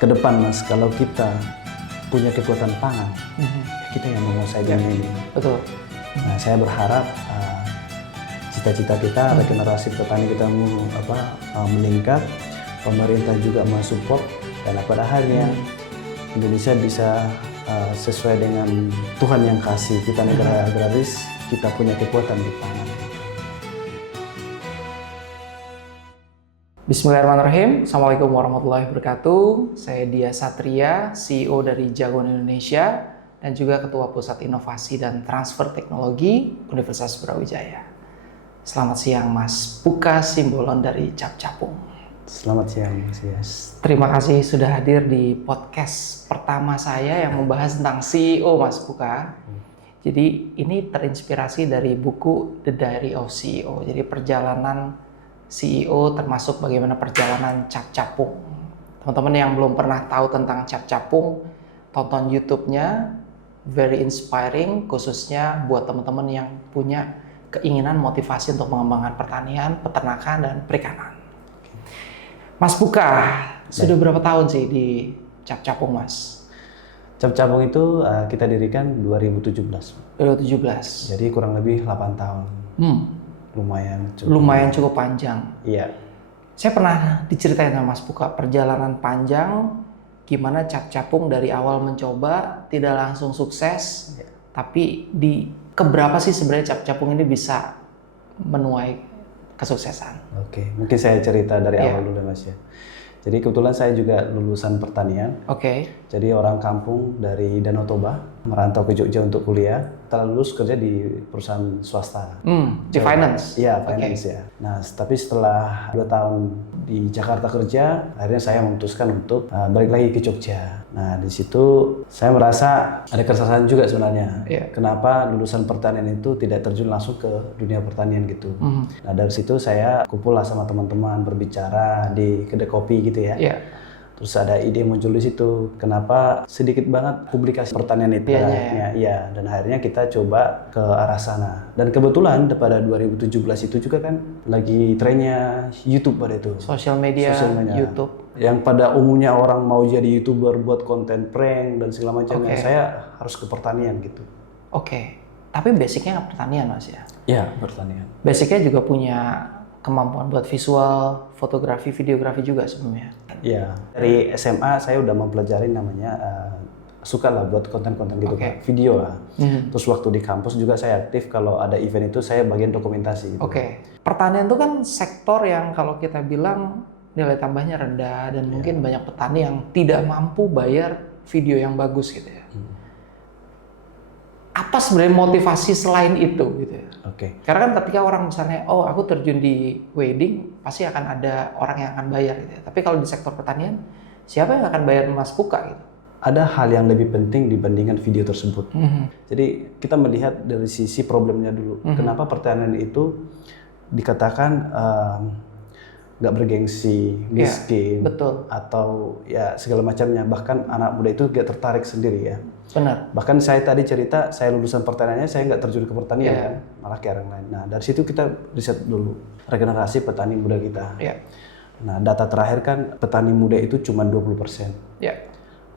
ke depan Mas, kalau kita punya kekuatan pangan, kita yang menguasai dunia ini. Betul. Nah, saya berharap cita-cita kita, regenerasi petani kita meningkat, pemerintah juga mensupport, dan pada akhirnya Indonesia bisa sesuai dengan Tuhan yang kasih kita negara agraris, kita punya kekuatan di pangan. Bismillahirrahmanirrahim. Assalamualaikum warahmatullahi wabarakatuh. Saya Dia Satria, CEO dari Jagoan Indonesia dan juga Ketua Pusat Inovasi dan Transfer Teknologi Universitas Brawijaya. Selamat siang Mas Puka Simbolon dari Cap Capung. Selamat siang Mas Yas. Terima kasih sudah hadir di podcast pertama saya yang membahas tentang CEO Mas Puka. Jadi ini terinspirasi dari buku The Diary of CEO. Jadi perjalanan CEO termasuk bagaimana perjalanan Cap Capung. Teman-teman yang belum pernah tahu tentang Cap Capung, tonton YouTube-nya, very inspiring, khususnya buat teman-teman yang punya keinginan motivasi untuk mengembangkan pertanian, peternakan, dan perikanan. Mas Puka, sudah berapa tahun sih di Cap Capung, Mas? Cap Capung itu kita dirikan 2017. 2017. Jadi kurang lebih 8 tahun. Lumayan cukup panjang. Iya. Saya pernah diceritain sama Mas Puka perjalanan panjang gimana Cap Capung dari awal mencoba tidak langsung sukses, tapi di keberapa sih sebenarnya Cap Capung ini bisa menuai kesuksesan? Oke, mungkin saya cerita dari awal dulu Mas ya. Jadi kebetulan saya juga lulusan pertanian. Jadi orang kampung dari Danau Toba, merantau ke Jogja untuk kuliah. Setelah lulus kerja di perusahaan swasta. Di finance? Iya, finance ya. Nah, tapi setelah 2 tahun di Jakarta kerja, akhirnya saya memutuskan untuk balik lagi ke Jogja. Nah, di situ saya merasa ada keresahan juga sebenarnya. Kenapa lulusan pertanian itu tidak terjun langsung ke dunia pertanian gitu. Nah, dari situ saya kumpul lah sama teman-teman, berbicara di kedai kopi gitu ya. Terus ada ide muncul di situ, kenapa sedikit banget publikasi pertanian itu. Iya, dan akhirnya kita coba ke arah sana. Dan kebetulan pada 2017 itu juga kan lagi trennya YouTube pada itu. Sosial media, YouTube. Yang pada umumnya orang mau jadi YouTuber buat konten prank dan segala macamnya. Saya harus ke pertanian gitu. Tapi basicnya pertanian Mas ya? Iya, pertanian. Basicnya juga punya kemampuan buat visual, fotografi, videografi juga sebelumnya? Iya, dari SMA saya udah mempelajari namanya suka lah buat konten-konten gitu Pak, video lah. Terus waktu di kampus juga saya aktif kalau ada event itu saya bagian dokumentasi gitu. Pertanian itu kan sektor yang kalau kita bilang nilai tambahnya rendah dan mungkin banyak petani yang tidak mampu bayar video yang bagus gitu ya. Apa sebenarnya motivasi selain itu gitu ya? Karena kan ketika orang misalnya, oh aku terjun di wedding, pasti akan ada orang yang akan bayar gitu ya. Tapi kalau di sektor pertanian, siapa yang akan bayar Mas Puka gitu? Ada hal yang lebih penting dibandingkan video tersebut. Jadi kita melihat dari sisi problemnya dulu. Kenapa pertanian itu dikatakan nggak bergengsi, miskin, atau ya segala macamnya. Bahkan anak muda itu nggak tertarik sendiri ya. Benar. Bahkan saya tadi cerita, saya lulusan pertaniannya, saya nggak terjun ke pertanian kan, malah ke arah lain. Nah dari situ kita riset dulu, regenerasi petani muda kita. Nah data terakhir kan petani muda itu cuma 20%.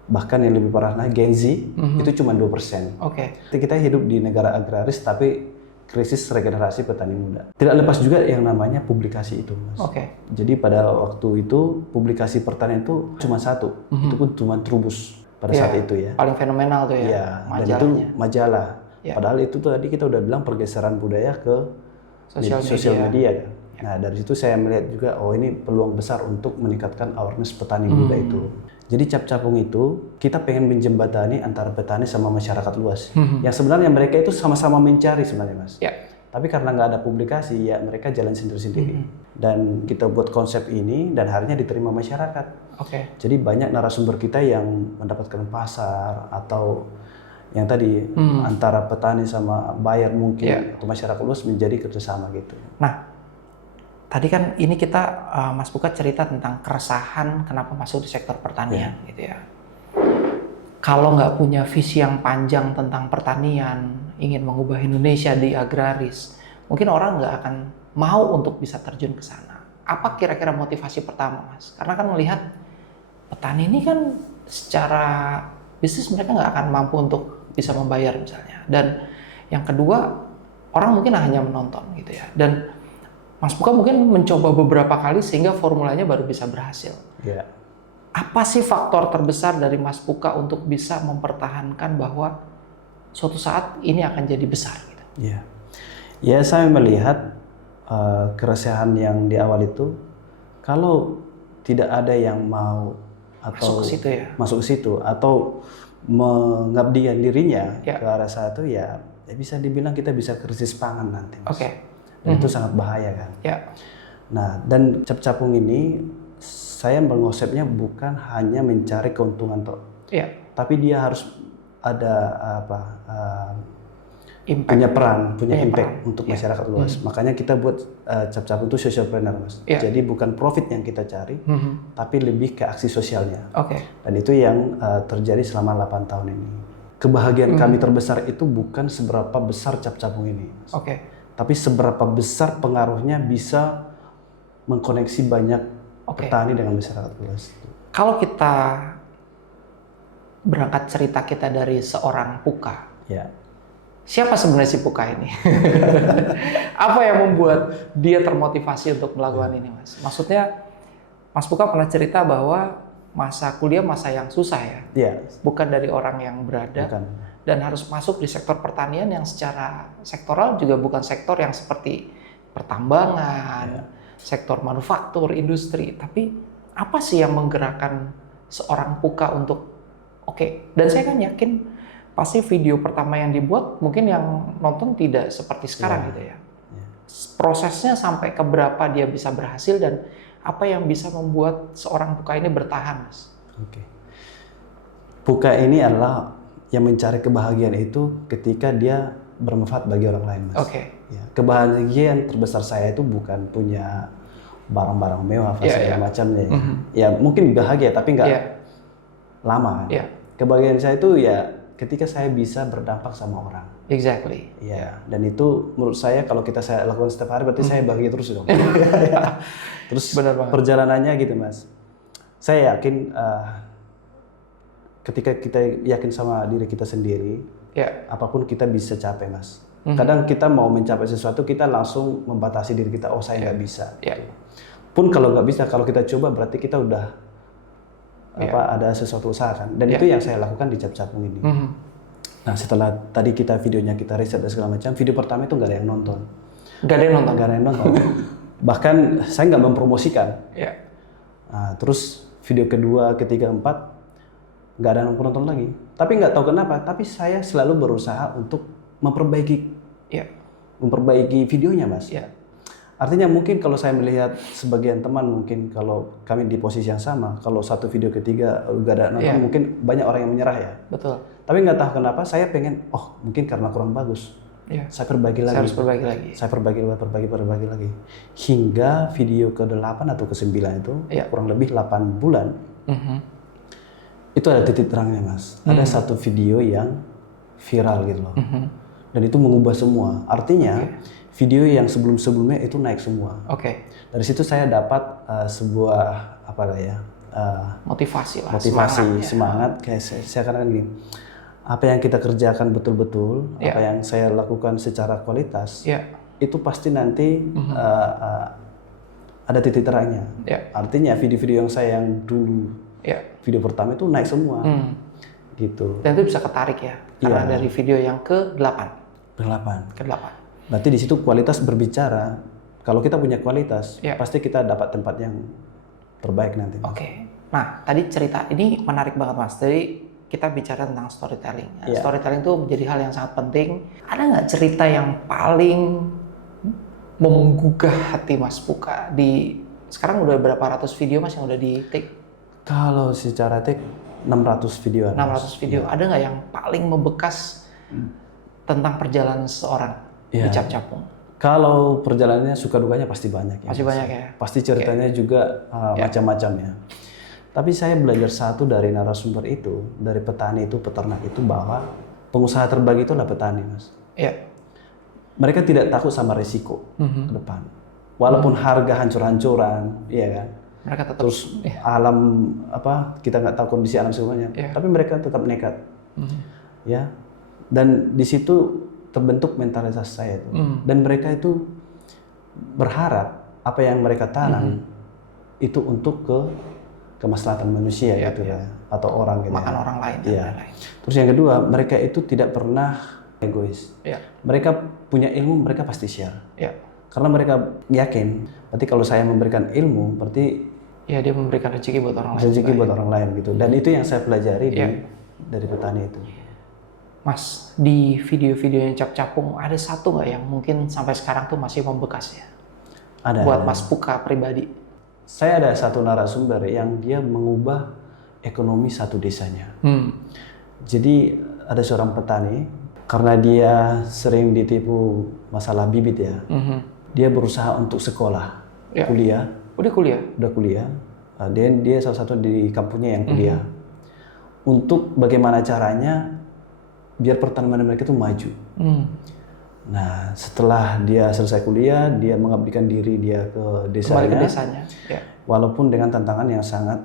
Bahkan yang lebih parah lagi, Gen Z itu cuma 2%. Kita hidup di negara agraris tapi krisis regenerasi petani muda. Tidak lepas juga yang namanya publikasi itu, Mas. Jadi pada waktu itu publikasi pertanian itu cuma satu, itu pun cuma Trubus pada saat itu ya. Paling fenomenal tuh ya, dan itu majalah. Padahal itu tadi kita udah bilang pergeseran budaya ke sosial media. Nah dari situ saya melihat juga, oh ini peluang besar untuk meningkatkan awareness petani muda itu. Jadi Cap Capung itu kita pengen menjembatani antara petani sama masyarakat luas. Yang sebenarnya mereka itu sama-sama mencari sebenarnya Mas. Tapi karena nggak ada publikasi ya mereka jalan sendiri-sendiri. Dan kita buat konsep ini dan akhirnya diterima masyarakat. Jadi banyak narasumber kita yang mendapatkan pasar atau yang tadi antara petani sama buyer mungkin atau masyarakat luas menjadi kerjasama gitu. Nah, tadi kan ini kita Mas Puka cerita tentang keresahan kenapa masuk di sektor pertanian gitu ya. Kalau nggak punya visi yang panjang tentang pertanian, ingin mengubah Indonesia di agraris, mungkin orang nggak akan mau untuk bisa terjun ke sana. Apa kira-kira motivasi pertama Mas? Karena kan melihat petani ini kan secara bisnis mereka nggak akan mampu untuk bisa membayar misalnya. Dan yang kedua, orang mungkin hanya menonton gitu ya. Dan Mas Puka mungkin mencoba beberapa kali sehingga formulanya baru bisa berhasil. Ya. Apa sih faktor terbesar dari Mas Puka untuk bisa mempertahankan bahwa suatu saat ini akan jadi besar gitu? Ya, ya saya melihat keresahan yang di awal itu, kalau tidak ada yang mau atau masuk ke situ atau mengabdikan dirinya ke arah satu, ya bisa dibilang kita bisa krisis pangan nanti, Mas. Dan itu sangat bahaya kan. Nah, dan Cap-Capung ini saya mengonsepnya bukan hanya mencari keuntungan toh, tapi dia harus ada punya peran, punya impact untuk masyarakat luas. Makanya kita buat Cap-Capung itu socialpreneur, Mas. Jadi bukan profit yang kita cari, tapi lebih ke aksi sosialnya. Dan itu yang terjadi selama 8 tahun ini. Kebahagiaan kami terbesar itu bukan seberapa besar Cap-Capung ini, Mas. Tapi seberapa besar pengaruhnya bisa mengkoneksi banyak petani dengan masyarakat luas. Kalau kita berangkat cerita kita dari seorang Puka, siapa sebenarnya si Puka ini? Apa yang membuat dia termotivasi untuk melakukan ini, Mas? Maksudnya, Mas Puka pernah cerita bahwa masa kuliah masa yang susah ya? Bukan dari orang yang berada. Dan harus masuk di sektor pertanian yang secara sektoral juga bukan sektor yang seperti pertambangan, sektor manufaktur, industri. Tapi apa sih yang menggerakkan seorang Puka untuk dan saya kan yakin pasti video pertama yang dibuat mungkin yang nonton tidak seperti sekarang gitu ya. Prosesnya sampai ke berapa dia bisa berhasil dan apa yang bisa membuat seorang Puka ini bertahan, Mas? Puka ini adalah yang mencari kebahagiaan itu ketika dia bermanfaat bagi orang lain, Mas. Kebahagiaan terbesar saya itu bukan punya barang-barang mewah, segala macamnya. Ya mungkin bahagia, tapi nggak lama. Kebahagiaan saya itu ya ketika saya bisa berdampak sama orang. Dan itu menurut saya kalau saya lakukan setiap hari berarti saya bahagia terus dong. Terus perjalanannya gitu, Mas. Saya yakin ketika kita yakin sama diri kita sendiri, apapun kita bisa capai, Mas. Kadang kita mau mencapai sesuatu, kita langsung membatasi diri kita, saya nggak bisa. Pun kalau nggak bisa, kalau kita coba berarti kita udah ada sesuatu usaha kan. Dan itu yang saya lakukan di Cap-Capung ini. Nah, setelah tadi videonya kita riset dan segala macam, video pertama itu nggak ada yang nonton. Nggak ada yang nonton. Bahkan saya nggak mempromosikan. Nah, terus video kedua, ketiga, keempat, nggak ada yang penonton lagi. Tapi nggak tahu kenapa, tapi saya selalu berusaha untuk memperbaiki videonya, Mas. Artinya mungkin kalau saya melihat sebagian teman, mungkin kalau kami di posisi yang sama, kalau satu video ketiga nggak ada nonton, mungkin banyak orang yang menyerah ya. Tapi nggak tahu kenapa saya pengen, mungkin karena kurang bagus. Saya perbaiki lagi. Saya perbaiki lagi. Hingga video ke-8 atau ke-9 itu, kurang lebih 8 bulan, itu ada titik terangnya, Mas. Ada satu video yang viral gitu loh. Dan itu mengubah semua. Artinya video yang sebelum-sebelumnya itu naik semua. Dari situ saya dapat sebuah motivasi, semangat. Kayak saya katakan gini, apa yang kita kerjakan betul-betul, apa yang saya lakukan secara kualitas, itu pasti nanti ada titik terangnya. Artinya video-video yang saya dulu video pertama itu naik semua, gitu. Dan itu bisa ketarik ya, karena dari video yang ke-8. Berarti di situ kualitas berbicara. Kalau kita punya kualitas, pasti kita dapat tempat yang terbaik nanti. Nah, tadi cerita ini menarik banget, Mas. Jadi kita bicara tentang storytelling. Storytelling itu menjadi hal yang sangat penting. Ada nggak cerita yang paling menggugah hati Mas Puka? Sekarang udah berapa ratus video, Mas, yang udah di take? Kalau secara take 600 video. 600 video. Ada nggak yang paling membekas tentang perjalanan seseorang di Cap-Capung? Kalau perjalanannya suka dukanya pasti banyak ya. Pasti banyak ya. Pasti ceritanya juga macam-macam ya. Tapi saya belajar satu dari narasumber itu, dari petani itu, peternak itu, bahwa pengusaha terbaik itu adalah petani, Mas. Mereka tidak takut sama resiko ke depan. Walaupun harga hancur-hancuran, iya kan. Mereka tetap, terus alam kita nggak tahu kondisi alam semuanya, tapi mereka tetap nekat, ya. Dan di situ terbentuk mentalitas saya itu, dan mereka itu berharap apa yang mereka tanam itu untuk kemaslahatan manusia gitu ya, atau orang gitu. Makan orang lain. Terus yang kedua, mereka itu tidak pernah egois. Mereka punya ilmu, mereka pasti share. Karena mereka yakin, berarti kalau saya memberikan ilmu, berarti dia memberikan rezeki buat orang lain. Rezeki buat orang lain gitu. Dan itu yang saya pelajari dari petani itu. Mas, di video-videonya Cap Capung ada satu nggak yang mungkin sampai sekarang tuh masih membekas ya? Ada. Buat Mas Puka pribadi. Saya ada satu narasumber yang dia mengubah ekonomi satu desanya. Jadi ada seorang petani, karena dia sering ditipu masalah bibit ya, dia berusaha untuk sekolah, kuliah. Udah kuliah? Udah kuliah. Dia salah satu di kampungnya yang kuliah. Untuk bagaimana caranya biar pertanian mereka itu maju. Nah, setelah dia selesai kuliah, dia mengabdikan diri dia ke desanya. Kembali ke desanya. Walaupun dengan tantangan yang sangat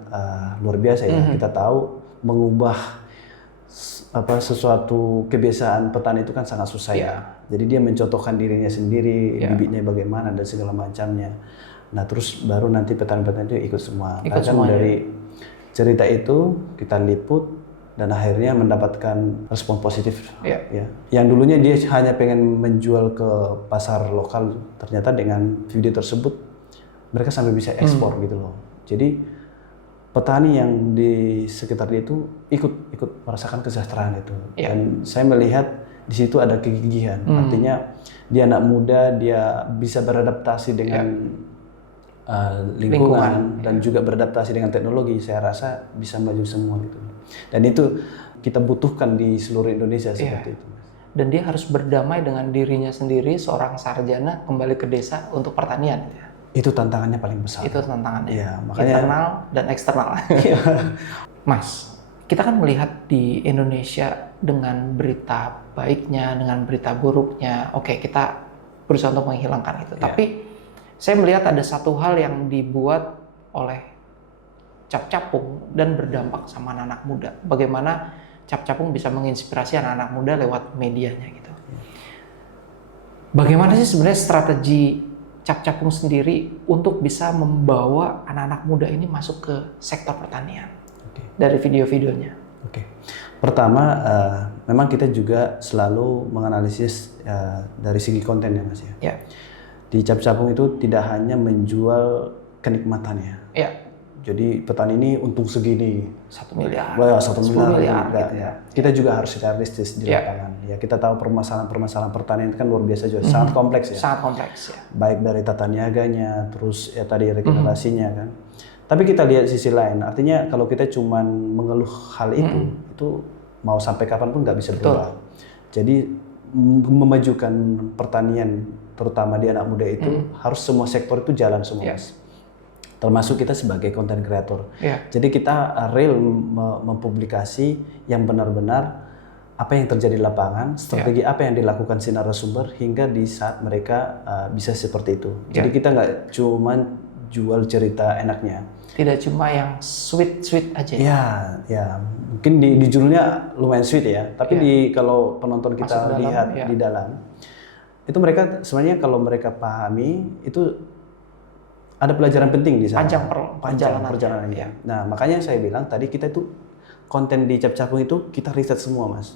luar biasa ya. Kita tahu mengubah sesuatu kebiasaan petani itu kan sangat susah ya. Jadi dia mencontohkan dirinya sendiri, bibitnya bagaimana dan segala macamnya. Nah, terus baru nanti petani-petani itu ikut semua. Dari cerita itu kita liput dan akhirnya mendapatkan respon positif. Ya. Yang dulunya dia hanya pengen menjual ke pasar lokal, ternyata dengan video tersebut mereka sampai bisa ekspor gitu loh. Jadi petani yang di sekitar dia itu ikut merasakan kesejahteraan itu. Dan saya melihat di situ ada kegigihan. Artinya dia anak muda, dia bisa beradaptasi dengan lingkungan dan juga beradaptasi dengan teknologi. Saya rasa bisa maju semua gitu. Dan itu kita butuhkan di seluruh Indonesia seperti itu. Dan dia harus berdamai dengan dirinya sendiri, seorang sarjana kembali ke desa untuk pertanian. Itu tantangannya paling besar. Itu tantangannya. Makanya internal dan eksternal. Mas, kita kan melihat di Indonesia dengan berita baiknya, dengan berita buruknya. Oke, kita berusaha untuk menghilangkan itu. Tapi saya melihat ada satu hal yang dibuat oleh Cap Capung dan berdampak sama anak-anak muda. Bagaimana Cap Capung bisa menginspirasi anak-anak muda lewat medianya gitu. Bagaimana sih sebenarnya strategi Cap Capung sendiri untuk bisa membawa anak-anak muda ini masuk ke sektor pertanian dari video-videonya? Pertama, memang kita juga selalu menganalisis dari segi konten ya Mas ya. Di Cap Capung itu tidak hanya menjual kenikmatannya. Jadi petani ini untung segini, 1 miliar, 1 miliar, gitu ya. Kita juga harus realistis di lapangan. Ya, kita tahu permasalahan pertanian itu kan luar biasa juga, sangat kompleks ya. Sangat kompleks ya. Baik dari tata niaganya, terus ya tadi regenerasinya kan. Tapi kita lihat sisi lain, artinya kalau kita cuma mengeluh hal itu mau sampai kapan pun nggak bisa berubah. Jadi memajukan pertanian, terutama di anak muda itu harus semua sektor itu jalan semua. Termasuk kita sebagai content creator. Jadi kita real mempublikasi yang benar-benar apa yang terjadi di lapangan, strategi apa yang dilakukan si narasumber hingga di saat mereka bisa seperti itu. Jadi kita nggak cuma jual cerita enaknya. Tidak cuma yang sweet aja. Ya. Mungkin di judulnya lumayan sweet ya, tapi kalau penonton kita lihat di dalam, itu mereka sebenarnya kalau mereka pahami itu ada pelajaran penting di sana. Panjang perjalanannya. Nah, makanya saya bilang tadi kita itu konten di Cap Capung itu kita riset semua, Mas.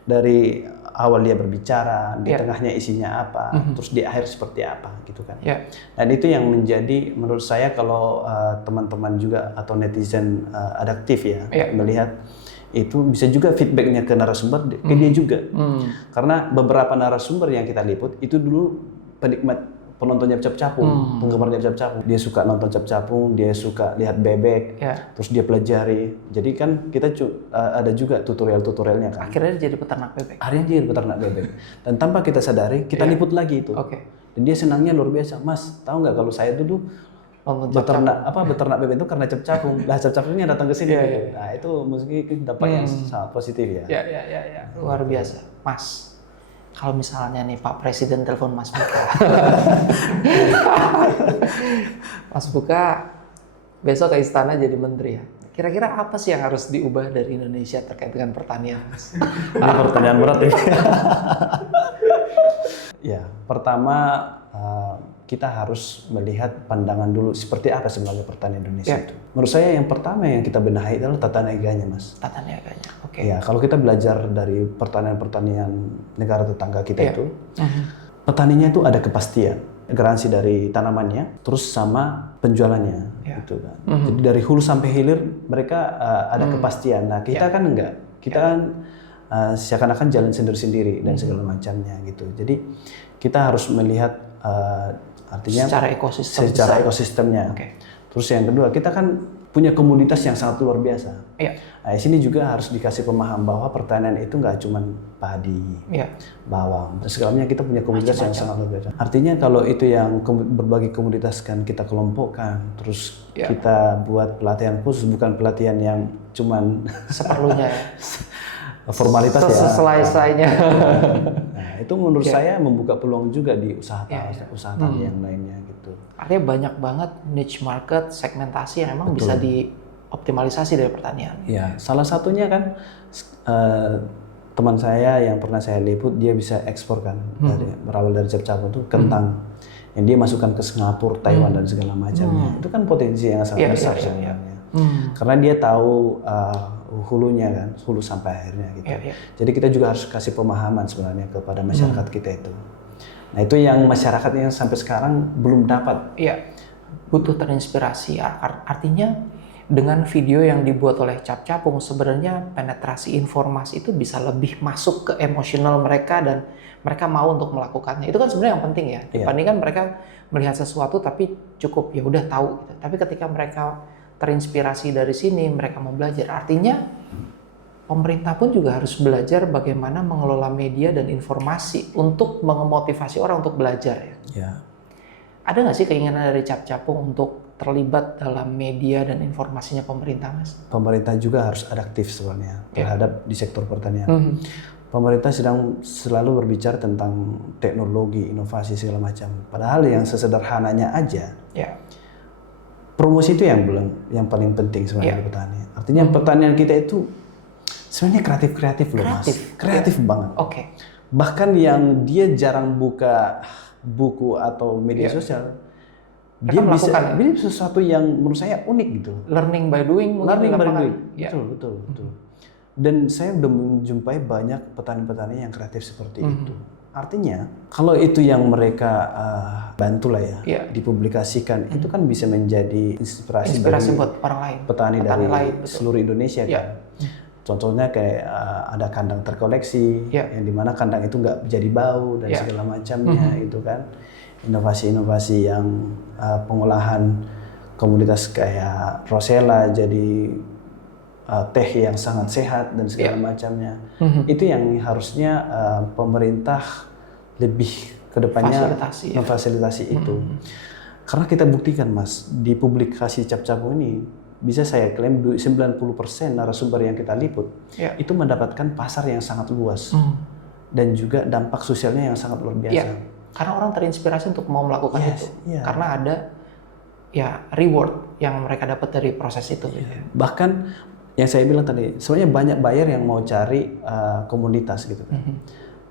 Dari awal dia berbicara, di tengahnya isinya apa, terus di akhir seperti apa, gitu kan. Dan itu yang menjadi menurut saya kalau teman-teman juga atau netizen adaptif ya, melihat itu bisa juga feedbacknya ke narasumber, ke dia juga. Karena beberapa narasumber yang kita liput itu dulu penikmat penontonnya Cap Capung, penggemarnya Cap Capung. Dia suka nonton Cap Capung, dia suka lihat bebek, terus dia pelajari. Jadi kan kita ada juga tutorialnya kan. Akhirnya dia jadi peternak bebek. Akhirnya dia jadi peternak bebek. Dan tanpa kita sadari, kita liput lagi itu. Dan dia senangnya luar biasa. Mas, tahu nggak kalau saya dulu beternak bebek itu karena Cap Capung. Lah Cap Capungnya datang ke sini. Nah itu mungkin dampak yang sangat positif ya. Luar biasa, Mas. Kalau misalnya nih Pak Presiden telepon Mas Puka, Mas Puka besok ke istana jadi menteri ya. Kira-kira apa sih yang harus diubah dari Indonesia terkait dengan pertanian, Mas? Ini pertanyaan berat ya. Ya, pertama kita harus melihat pandangan dulu seperti apa sebenarnya pertanian Indonesia itu. Menurut saya yang pertama yang kita benahi adalah tata niaganya, Mas. Tata niaganya, oke. Ya, kalau kita belajar dari pertanian negara tetangga kita itu, petaninya itu ada kepastian, garansi dari tanamannya, terus sama penjualannya, gitu kan. Jadi dari hulu sampai hilir mereka ada kepastian. Nah, kita kan enggak, kita kan seakan-akan jalan sendiri-sendiri dan segala macamnya gitu. Jadi kita harus melihat artinya secara ekosistemnya. Terus yang kedua, kita kan punya komunitas yang sangat luar biasa. Nah, di sini juga harus dikasih pemahaman bahwa pertanian itu nggak cuma padi, bawang, dan segalanya. Kita punya komunitas yang sangat luar biasa. Artinya kalau itu yang berbagai komunitas kan kita kelompokkan, terus kita buat pelatihan khusus, bukan pelatihan yang cuman seperlunya ya. Formalitas ya. Selesainya. Nah, itu menurut saya membuka peluang juga di usaha tani yang lainnya gitu. Artinya banyak banget niche market, segmentasi yang memang bisa dioptimalisasi dari pertanian. Ya, salah satunya kan teman saya yang pernah saya liput, dia bisa ekspor kan berawal dari cap-cap itu kentang yang dia masukkan ke Singapura, Taiwan dan segala macamnya. Itu kan potensi yang sangat besar sebenarnya. Karena dia tahu hulunya kan, hulu sampai akhirnya gitu. Jadi kita juga harus kasih pemahaman sebenarnya kepada masyarakat kita itu. Nah, itu yang masyarakat yang sampai sekarang belum dapat. Butuh terinspirasi. Artinya dengan video yang dibuat oleh Cap Capung sebenarnya penetrasi informasi itu bisa lebih masuk ke emosional mereka dan mereka mau untuk melakukannya. Itu kan sebenarnya yang penting ya. Dibandingkan mereka melihat sesuatu tapi cukup ya udah tahu gitu. Tapi ketika mereka terinspirasi dari sini, mereka mau belajar. Artinya pemerintah pun juga harus belajar bagaimana mengelola media dan informasi untuk memotivasi orang untuk belajar ya. Ada nggak sih keinginan dari Cap Capung untuk terlibat dalam media dan informasinya pemerintah, Mas? Pemerintah juga harus adaptif sebenarnya terhadap di sektor pertanian. Pemerintah sedang selalu berbicara tentang teknologi, inovasi segala macam. Padahal yang sesederhananya aja, promosi itu yang paling penting sebenarnya di petani. Artinya pertanian kita itu sebenarnya kreatif loh, Mas. Kreatif banget. Bahkan yang dia jarang buka buku atau media sosial, dia bisa sesuatu yang menurut saya unik gitu. Learning by doing. Betul. Dan saya udah menjumpai banyak petani-petani yang kreatif seperti itu. Artinya kalau itu yang mereka bantu lah ya, dipublikasikan, itu kan bisa menjadi inspirasi buat orang lain, petani dari seluruh Indonesia kan. Contohnya kayak ada kandang terkoleksi, yang dimana kandang itu nggak jadi bau dan segala macamnya itu kan. Inovasi-inovasi yang pengolahan komoditas kayak Rosella jadi teh yang sangat sehat dan segala macamnya. Itu yang harusnya pemerintah lebih kedepannya memfasilitasi itu. Karena kita buktikan, Mas, di publikasi Cap Capung ini bisa saya klaim 90% narasumber yang kita liput itu mendapatkan pasar yang sangat luas dan juga dampak sosialnya yang sangat luar biasa. Karena orang terinspirasi untuk mau melakukan itu. Karena ada reward yang mereka dapat dari proses itu. Bahkan yang saya bilang tadi, sebenarnya banyak buyer yang mau cari komunitas gitu kan.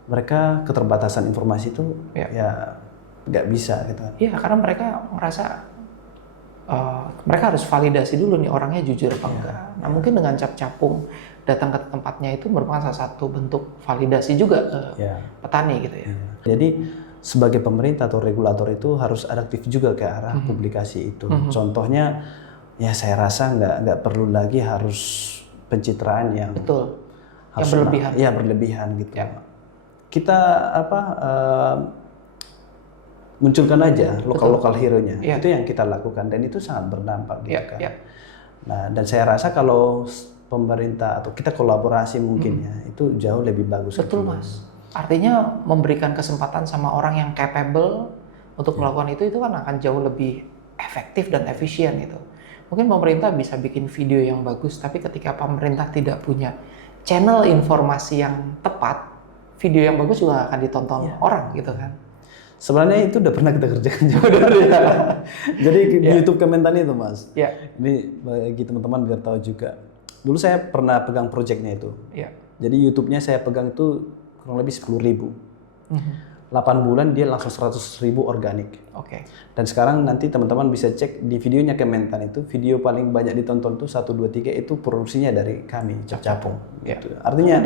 Mereka keterbatasan informasi itu nggak bisa gitu kan. Karena mereka merasa mereka harus validasi dulu nih orangnya jujur apa enggak. Nah, mungkin dengan Cap Capung datang ke tempatnya itu merupakan salah satu bentuk validasi juga ke petani gitu ya. Jadi sebagai pemerintah atau regulator itu harus adaptif juga ke arah publikasi itu. Contohnya ya saya rasa nggak perlu lagi harus pencitraan yang yang berlebihan. Berlebihan gitu. Kita munculkan aja lokal hero-nya. Itu yang kita lakukan dan itu sangat berdampak gitu kan. Nah, dan saya rasa kalau pemerintah atau kita kolaborasi mungkin itu jauh lebih bagus. Betul, Mas. Artinya memberikan kesempatan sama orang yang capable untuk melakukan itu kan akan jauh lebih efektif dan efisien gitu. Mungkin pemerintah bisa bikin video yang bagus, tapi ketika pemerintah tidak punya channel informasi yang tepat, video yang bagus juga akan ditonton orang gitu kan. Sebenarnya itu udah pernah kita kerjakan juga. Jadi di YouTube Kementan itu Mas. Ini bagi teman-teman biar tahu juga. Dulu saya pernah pegang proyeknya itu. Jadi YouTube-nya saya pegang itu kurang lebih 10.000. 8 bulan dia langsung 100.000 organik. Dan sekarang nanti teman-teman bisa cek di videonya Kementan itu, video paling banyak ditonton tuh 1, 2, 3 itu produksinya dari kami, Cap Capung. Gitu. Artinya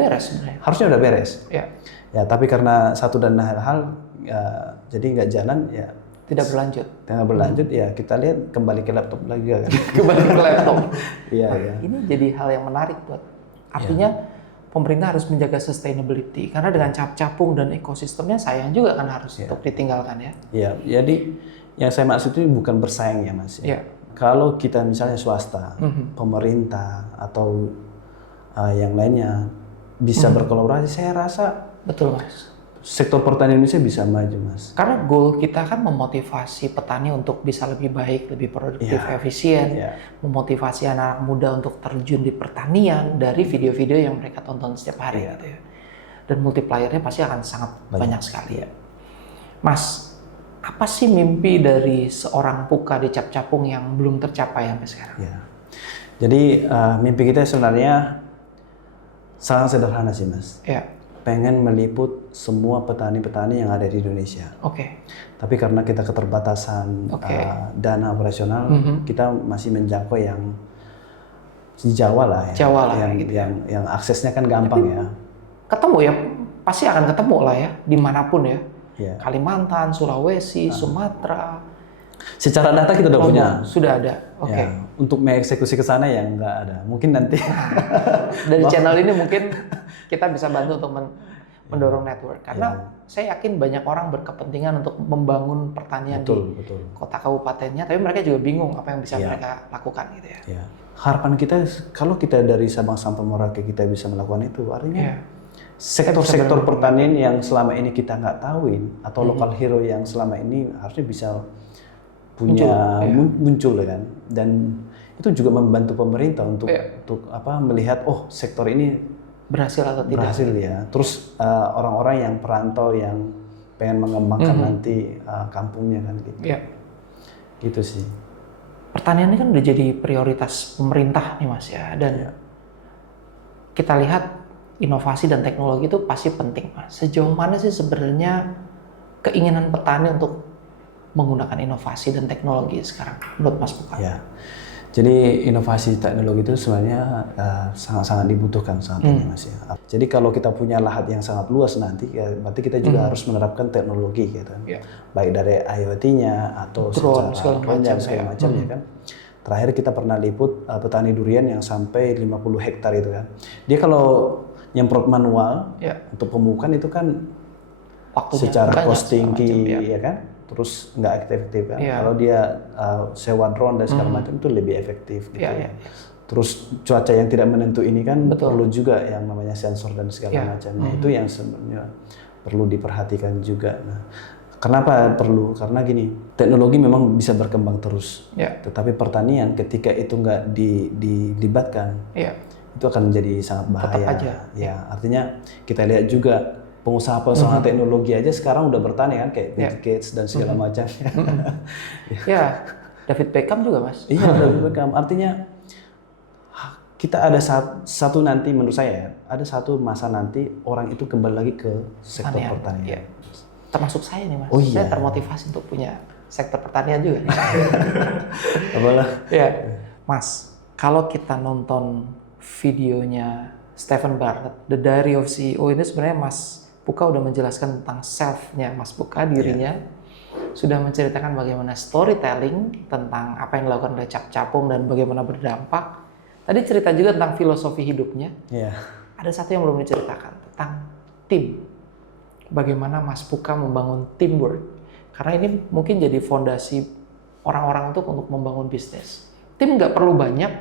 harusnya udah beres. Ya, tapi karena satu dan hal jadi nggak jalan ya. Tidak berlanjut ya kita lihat kembali ke laptop lagi kan. Kembali ke laptop. Iya. Ini jadi hal yang menarik buat. Artinya pemerintah harus menjaga sustainability karena dengan Cap Capung dan ekosistemnya sayang juga kan harus untuk ditinggalkan ya. Iya, jadi yang saya maksud itu bukan bersaing ya Mas. Kalau kita misalnya swasta, pemerintah atau yang lainnya bisa berkolaborasi, saya rasa betul Mas. Sektor pertanian Indonesia bisa maju Mas. Karena goal kita kan memotivasi petani untuk bisa lebih baik, lebih produktif, efisien, memotivasi anak muda untuk terjun di pertanian dari video-video yang mereka tonton setiap hari gitu ya. Dan multipliernya pasti akan sangat banyak sekali ya. Mas, apa sih mimpi dari seorang Puka di Cap Capung yang belum tercapai sampai sekarang? Jadi mimpi kita sebenarnya sangat sederhana sih Mas. Pengen meliput semua petani-petani yang ada di Indonesia. Tapi karena kita keterbatasan dana operasional, kita masih menjangkau yang di Jawa lah ya. Yang aksesnya kan gampang. Tapi, ketemu ya, pasti akan ketemu lah ya, dimanapun ya. Kalimantan, Sulawesi, Sumatera. Secara data kita udah punya. Sudah ada. Untuk mengeksekusi ke sana ya nggak ada. Mungkin nanti. Dari channel ini mungkin kita bisa bantu untuk mendorong network. Karena saya yakin banyak orang berkepentingan untuk membangun pertanian di kota kabupatennya, tapi mereka juga bingung apa yang bisa mereka lakukan gitu ya. Harapan kita kalau kita dari Sabang sampai Merauke kita bisa melakukan itu, artinya sektor-sektor pertanian yang selama ini kita nggak tahuin atau local hero yang selama ini harusnya bisa punya muncul kan, dan itu juga membantu pemerintah untuk melihat sektor ini berhasil atau tidak. Berhasil ya. Terus orang-orang yang perantau yang pengen mengembangkan nanti kampungnya kan gitu. Gitu sih. Pertanian ini kan udah jadi prioritas pemerintah nih Mas ya, dan kita lihat inovasi dan teknologi itu pasti penting Mas. Sejauh mana sih sebenarnya keinginan petani untuk menggunakan inovasi dan teknologi sekarang menurut Mas Puka? Jadi inovasi teknologi itu sebenarnya sangat-sangat dibutuhkan saat ini Mas ya. Jadi kalau kita punya lahan yang sangat luas nanti, berarti kita juga harus menerapkan teknologi gitu. Baik dari IoT-nya atau drone, segala macamnya kan. Terakhir kita pernah liput petani durian yang sampai 50 hektar itu kan. Dia kalau nyemprot manual untuk pemupukan itu kan waktunya secara cost tinggi ya kan. Terus nggak efektif kan. Kalau dia sewa drone dan segala macam itu lebih efektif gitu. Terus cuaca yang tidak menentu ini kan perlu juga yang namanya sensor dan segala macamnya. Itu yang sebenarnya perlu diperhatikan juga. Nah, kenapa perlu? Karena gini, teknologi memang bisa berkembang terus. Tetapi pertanian ketika itu nggak dilibatkan, itu akan menjadi sangat bahaya. Artinya kita lihat juga pengusaha teknologi aja sekarang udah bertani kan, kayak Bill Gates dan segala macam. David Beckham juga Mas. David Beckham. Artinya kita ada satu nanti menurut saya ada satu masa nanti orang itu kembali lagi ke sektor pertanian. Termasuk saya nih Mas. Saya termotivasi untuk punya sektor pertanian juga. Apalah. Mas, kalau kita nonton videonya Stephen Bartlett, The Diary of CEO, ini sebenarnya Mas Puka udah menjelaskan tentang self-nya Mas Puka, dirinya. Sudah menceritakan bagaimana storytelling tentang apa yang dilakukan oleh Cap Capung dan bagaimana berdampak. Tadi cerita juga tentang filosofi hidupnya. Ada satu yang belum diceritakan tentang tim. Bagaimana Mas Puka membangun teamwork. Karena ini mungkin jadi fondasi orang-orang untuk membangun bisnis. Tim nggak perlu banyak,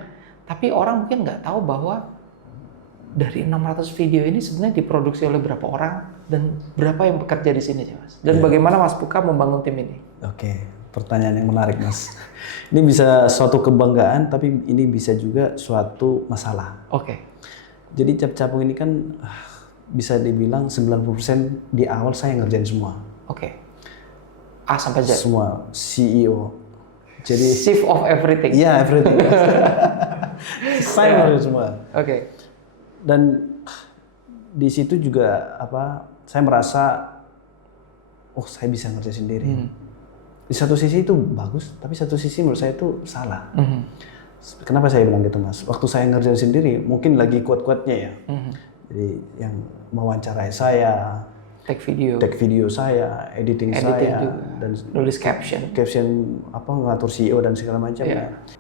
tapi orang mungkin nggak tahu bahwa dari 600 video ini sebenarnya diproduksi oleh berapa orang dan berapa yang bekerja di sini sih Mas? Dan bagaimana Mas Puka membangun tim ini? Pertanyaan yang menarik Mas. Ini bisa suatu kebanggaan, tapi ini bisa juga suatu masalah. Jadi Cap Capung ini kan bisa dibilang 90% di awal saya ngerjain semua. A sampai Z. Semua CEO. Jadi Chief of everything. iya, everything. Saya semua. Oke. Dan di situ juga saya merasa saya bisa ngerjain sendiri. Di satu sisi itu bagus, tapi satu sisi menurut saya itu salah. Kenapa saya bilang gitu, Mas? Waktu saya ngerjain sendiri, mungkin lagi kuat-kuatnya ya. Jadi yang mewawancarai saya, take video saya, editing saya, juga. dan nulis caption, ngatur CEO dan segala macam.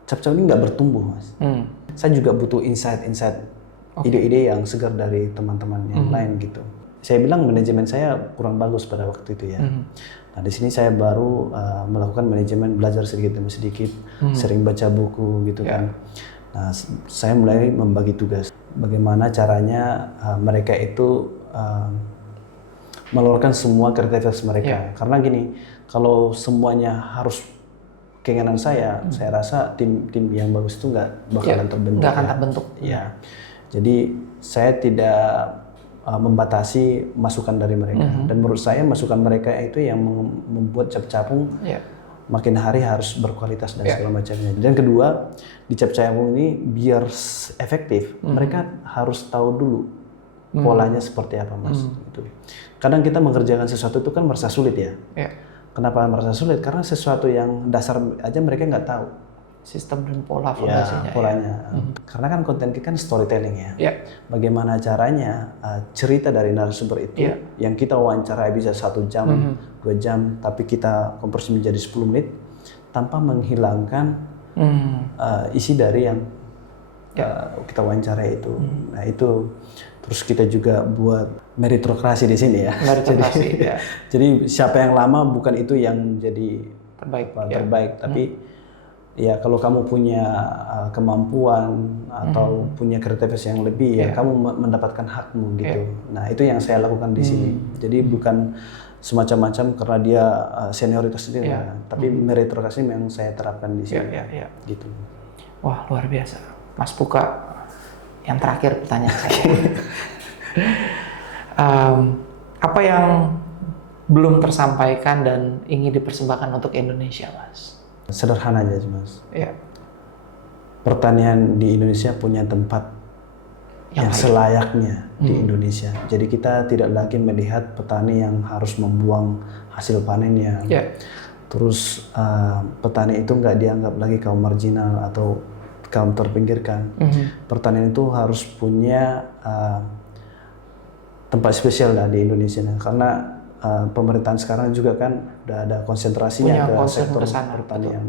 Cap-cap ini nggak bertumbuh, Mas. Saya juga butuh insight, ide-ide yang segar dari teman-teman yang lain gitu. Saya bilang manajemen saya kurang bagus pada waktu itu ya. Nah di sini saya baru melakukan manajemen, belajar sedikit demi sedikit, sering baca buku gitu kan. Nah saya mulai membagi tugas. Bagaimana caranya mereka itu mengeluarkan semua kreativitas mereka. Karena gini, kalau semuanya harus keinginan saya rasa tim yang bagus itu nggak bakalan terbentuk. Nggak akan terbentuk. Ya. Jadi saya tidak membatasi masukan dari mereka. Dan menurut saya masukan mereka itu yang membuat Cap-Capung makin hari harus berkualitas dan segala macamnya. Dan kedua, di Cap-Capung ini biar efektif, mereka harus tahu dulu polanya seperti apa, Mas. Gitu. Kadang kita mengerjakan sesuatu itu kan merasa sulit ya. Kenapa merasa sulit? Karena sesuatu yang dasar aja mereka nggak tahu. Sistem dan pola fondasinya. Polanya. Karena kan konten kita kan storytelling ya. Bagaimana caranya cerita dari narasumber itu yang kita wawancarai bisa 1 jam, 2 jam, tapi kita konversi menjadi 10 menit tanpa menghilangkan isi dari yang kita wawancarai itu. Nah itu. Terus kita juga buat meritokrasi di sini ya. Jadi siapa yang lama bukan itu yang jadi terbaik, tapi ya kalau kamu punya kemampuan atau punya kreativitas yang lebih ya kamu mendapatkan hakmu gitu. Nah itu yang saya lakukan di sini. Jadi bukan semacam-macam karena dia senioritas itu, tapi meritokrasi yang saya terapkan di sini. Gitu. Wah luar biasa, Mas Puka. Yang terakhir pertanyaan saya, apa yang belum tersampaikan dan ingin dipersembahkan untuk Indonesia, Mas? Sederhana aja, Mas. Pertanian di Indonesia punya tempat yang selayaknya di Indonesia. Jadi kita tidak lagi melihat petani yang harus membuang hasil panennya. Terus petani itu nggak dianggap lagi kaum marginal atau kaum terpinggirkan. Pertanian itu harus punya tempat spesial di Indonesia, karena pemerintahan sekarang juga kan udah ada konsentrasinya ke sektor pertanian.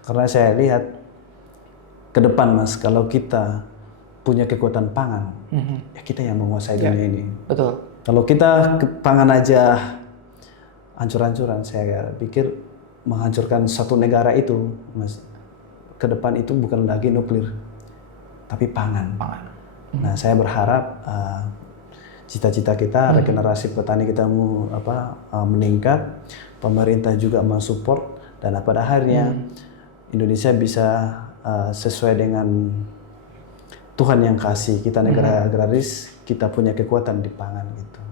Karena saya lihat ke depan, Mas, kalau kita punya kekuatan pangan, ya kita yang menguasai dunia ini. Betul. Kalau kita pangan aja hancur-hancuran, saya pikir menghancurkan satu negara itu, Mas. Ke depan itu bukan lagi nuklir, tapi pangan. Nah, saya berharap cita-cita kita, regenerasi petani kita meningkat, pemerintah juga mensupport, dan pada akhirnya Indonesia bisa sesuai dengan Tuhan yang kasih kita negara agraris, kita punya kekuatan di pangan gitu.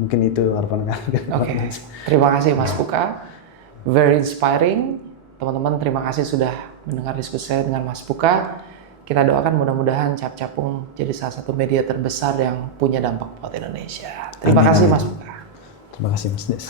Mungkin itu harapan kami. Terima kasih Mas Puka, very inspiring. Teman-teman, terima kasih sudah mendengar diskusi saya dengan Mas Puka. Kita doakan mudah-mudahan Cap-Capung jadi salah satu media terbesar yang punya dampak buat Indonesia. Terima kasih Mas Puka. Terima kasih Mas Des.